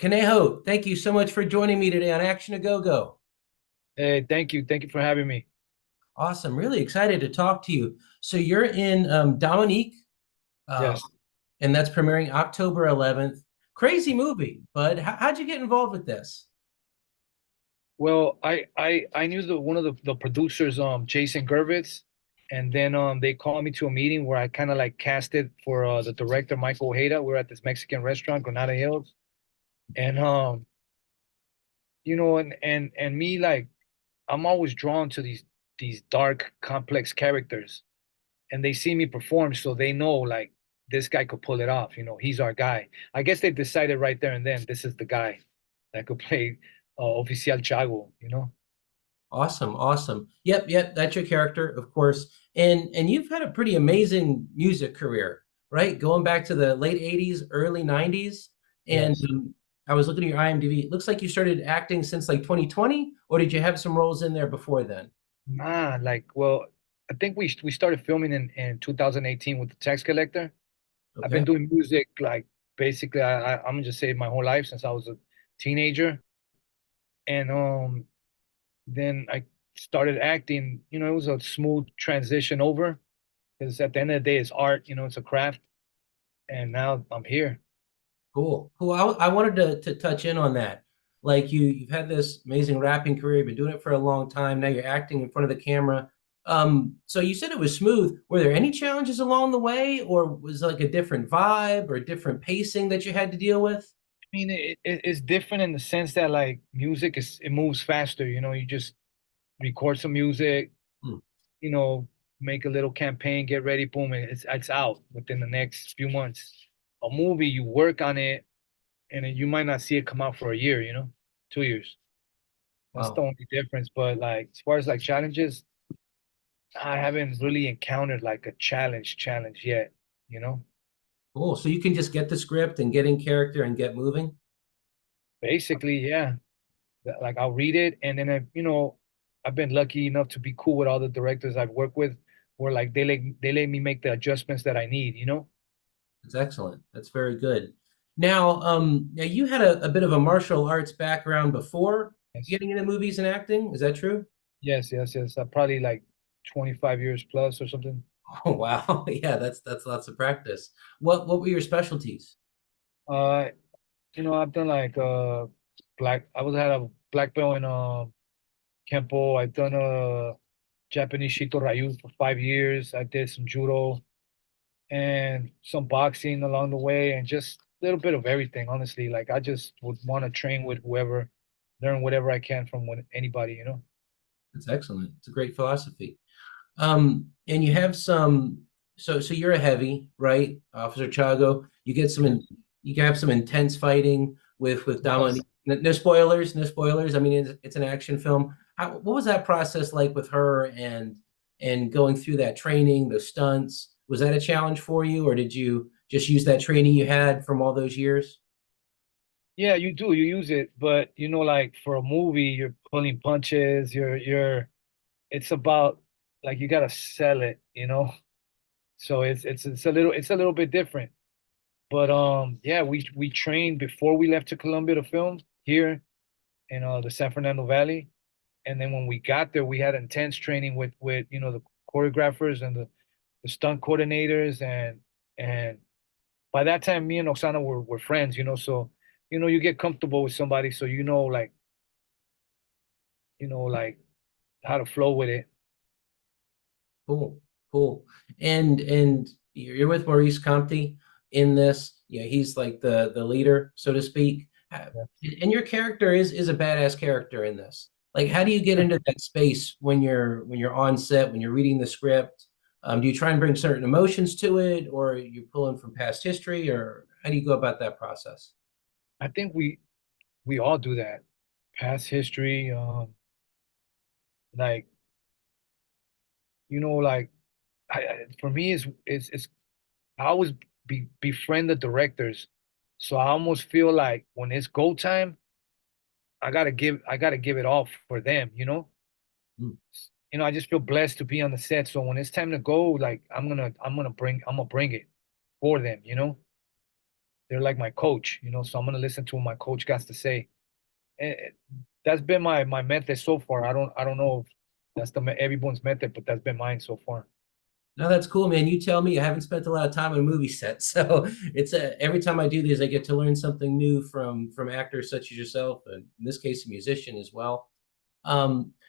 Conejo, thank you so much for joining me today on Action to Go Go. Hey, thank you. Thank you for having me. Awesome. Really excited to talk to you. So you're in Dominique, um, Yes. and that's premiering October 11th. Crazy movie, bud. How'd you get involved with this? Well, I knew one of the producers, Jason Gervitz, and then they called me to a meeting where I kind of like casted for the director Michael Ojeda. We're at this Mexican restaurant, Granada Hills, and and me like I'm always drawn to these dark, complex characters, and they see me perform, so they know like this guy could pull it off. He's our guy. I guess they decided right there and then this is the guy that could play Officer Chago. Awesome, awesome. Yep, that's your character, of course. And you've had a pretty amazing music career, right? Going back to the late 80s, early 90s. And Yes. I was looking at your IMDb. It looks like you started acting since like 2020, or did you have some roles in there before then? Well, I think we started filming in 2018 with the tax collector. I've been Okay, doing music like basically I'm gonna just say my whole life since I was a teenager, and then I started acting. It was a smooth transition over because at the end of the day, it's art. It's a craft, and now I'm here. cool. I wanted to touch in on that. Like you've had this amazing rapping career, you've been doing it for a long time. Now you're acting in front of the camera. So you said it was smooth. Were there any challenges along the way, or was it like a different vibe or a different pacing that you had to deal with? I mean, it's different in the sense that like music it moves faster. You just record some music, Hmm, you know, make a little campaign, get ready, boom, and it's out within the next few months. A movie, you work on it, and then you might not see it come out for a year. 2 years. That's the wow, only difference. But like as far as like challenges, I haven't really encountered like a challenge yet. You know, cool. So you can just get the script and get in character and get moving. basically, yeah. Like I'll read it, and then I've been lucky enough to be cool with all the directors I've worked with, where like they let me make the adjustments that I need. That's excellent. That's very good. Now you had a bit of a martial arts background before Yes, getting into movies and acting. Is that true? yes. Probably like 25 years plus or something. Oh wow. Yeah, that's lots of practice. What were your specialties? Uh, I've done like black. I was had a black belt in Kempo. I've done Japanese Shito Ryu for 5 years. I did some judo and some boxing along the way, and just a little bit of everything. Honestly, like I just would want to train with whoever, learn whatever I can from anybody. That's excellent. It's a great philosophy. And you have some so you're a heavy, right? Officer Chago. You get some Yes. you can have some intense fighting with Yes. Dominique. No spoilers, no spoilers. I mean, it's an action film. What was that process like with her and going through that training, those stunts? Was that a challenge for you, or did you just use that training you had from all those years? Yeah, you do. You use it, but like for a movie, you're pulling punches. You're. It's about like you gotta sell it. So it's a little bit different. But yeah, we trained before we left to Colombia to film here in the San Fernando Valley, and then when we got there, we had intense training with the choreographers and the stunt coordinators, and by that time, me and Oksana were friends. So you get comfortable with somebody, so like how to flow with it. Cool, cool. And you're with Maurice Compte in this. Yeah, he's like the leader, so to speak. And your character is a badass character in this. Like, how do you get into that space when you're on set, when you're reading the script? Do you try and bring certain emotions to it, or are you pulling from past history, or how do you go about that process? I think we all do that. Past history, like like for me is I always befriend the directors, so I almost feel like when it's go time, I gotta give it all for them. Mm, I just feel blessed to be on the set. So when it's time to go, like I'm gonna bring it for them. they're like my coach, you know. So I'm gonna listen to what my coach got to say. And that's been my method so far. I don't know if that's everyone's method, but that's been mine so far. No, that's cool, man. You tell me. I haven't spent a lot of time on a movie set, so every time I do these, I get to learn something new from actors such as yourself, and in this case, a musician as well.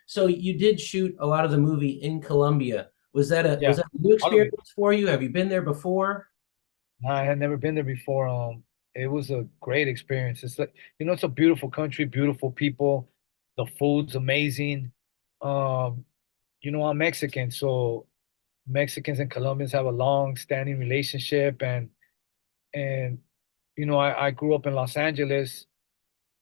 So you did shoot a lot of the movie in Colombia. Was Yeah, that a new all of it. experience for you? Have you been there before? I had never been there before. It was a great experience. It's like, you know, it's a beautiful country, beautiful people. The food's amazing. Um, you know, I'm Mexican, so Mexicans and Colombians have a long-standing relationship, and you know, I grew up in Los Angeles,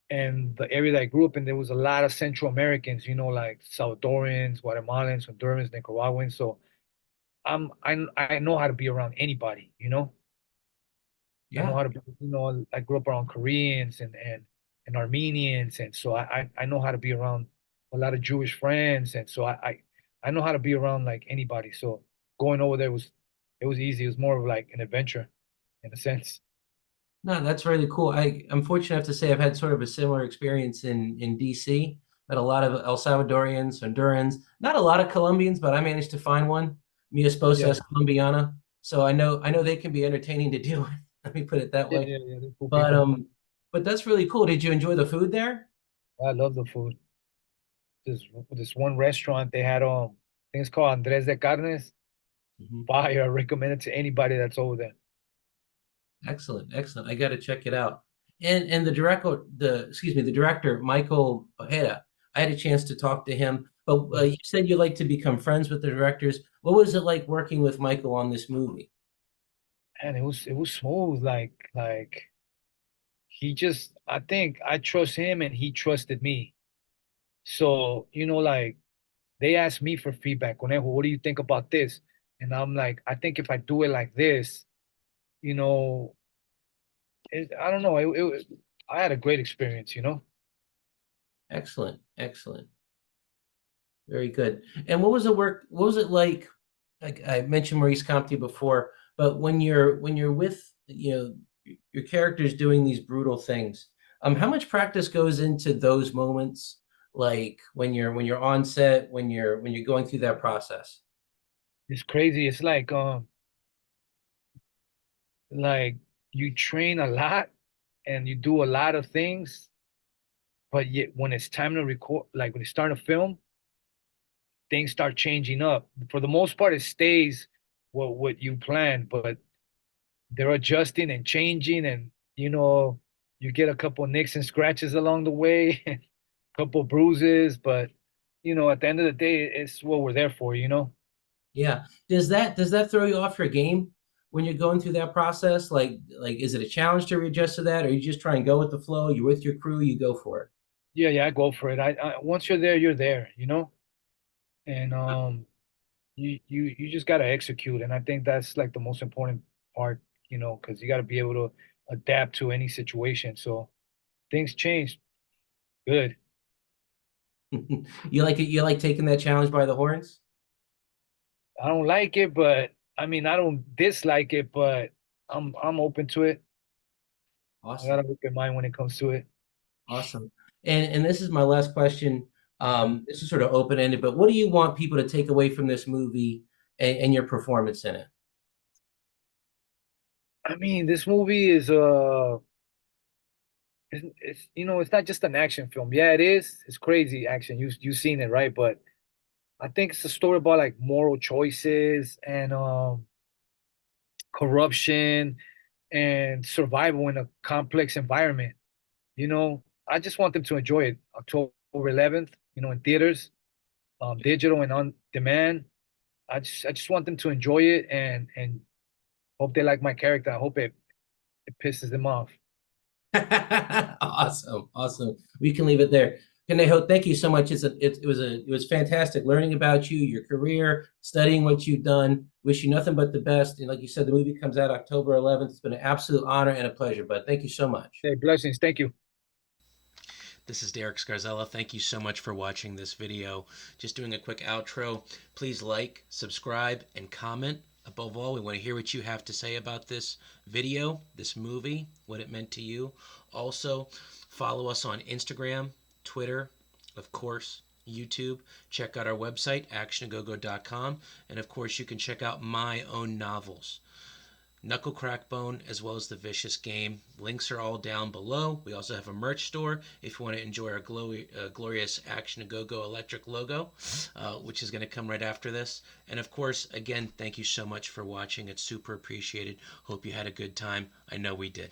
and the area that I grew up in, there was a lot of Central Americans, you know, like Salvadorans, Guatemalans, Hondurans, Nicaraguans. So I know how to be around anybody, you know. I know Yeah. how to, you know, I grew up around Koreans and Armenians, and so I know how to be around a lot of Jewish friends, and so I know how to be around like anybody. So going over there was it was easy. It was more of like an adventure in a sense. No, that's really cool. I'm fortunate enough to say I've had sort of a similar experience in DC. Met a lot of El Salvadorians, Hondurans, not a lot of Colombians, but I managed to find one. Mi esposa Yeah, es colombiana, so I know they can be entertaining to deal with. Let me put it that yeah, way. yeah, yeah. They're cool But people. but that's really cool. Did you enjoy the food there? I love the food. This this one restaurant they had I think it's called Andres de Carnes. Mhm. Fire. I recommend it to anybody that's over there. Excellent, excellent. I got to check it out. And the director Michael Ojeda. I had a chance to talk to him, but Yeah. you said you like to become friends with the directors. What was it like working with Michael on this movie? And it was smooth. Like he just I think I trust him and he trusted me. So, you know, like they asked me for feedback. Conejo, what do you think about this? And I'm like, I think if I do it like this, you know, I don't know. I had a great experience, you know. Excellent, excellent, very good. And what was the work? What was it like? Like I mentioned Maurice Compte before, but when you're with your characters doing these brutal things, how much practice goes into those moments? Like when you're on set, when you're going through that process. It's crazy. It's like you train a lot and you do a lot of things, but yet when it's time to record, like when you start a film, things start changing up. For the most part, it stays what you planned, but they're adjusting and changing, and you know, you get a couple nicks and scratches along the way, a couple bruises, but you know, at the end of the day, it's what we're there for, you know. Yeah. Does that throw you off your game when you're going through that process? Like is it a challenge to readjust to that, or you just try and go with the flow? You're with your crew, you go for it. Yeah, yeah, I go for it. I once you're there, you know, and you just gotta execute, and I think that's like the most important part, you know, because you gotta be able to adapt to any situation. So things change. Good. You like taking that challenge by the horns? I don't like it, but I mean, I don't dislike it, but I'm open to it. I got Awesome. an open mind when it comes to it. Awesome. And this is my last question. This is sort of open-ended, but what do you want people to take away from this movie and your performance in it? I mean, this movie is it's you know, it's not just an action film. Yeah, it is. It's crazy action. You've seen it, right? But I think it's a story about like moral choices and corruption and survival in a complex environment. You know, I just want them to enjoy it. October 11th, you know, in theaters, digital and on demand. I just want them to enjoy it and hope they like my character. I hope it pisses them off. Awesome, awesome. We can leave it there. Conejo, thank you so much. It was fantastic learning about you, your career, studying what you've done. Wish you nothing but the best. And like you said, the movie comes out October 11th. It's been an absolute honor and a pleasure. But thank you so much. Hey, blessings. Thank you. This is Derek Scarzella. Thank you so much for watching this video. Just doing a quick outro. Please like, subscribe, and comment. Above all, we want to hear what you have to say about this video, this movie, what it meant to you. Also, follow us on Instagram, Twitter, of course, YouTube. Check out our website, actionagogo.com. And of course, you can check out my own novels, Knuckle Crackbone, as well as The Vicious Game. Links are all down below. We also have a merch store if you want to enjoy our glorious Action to Go-Go electric logo, which is going to come right after this. And of course, again, thank you so much for watching. It's super appreciated. Hope you had a good time. I know we did.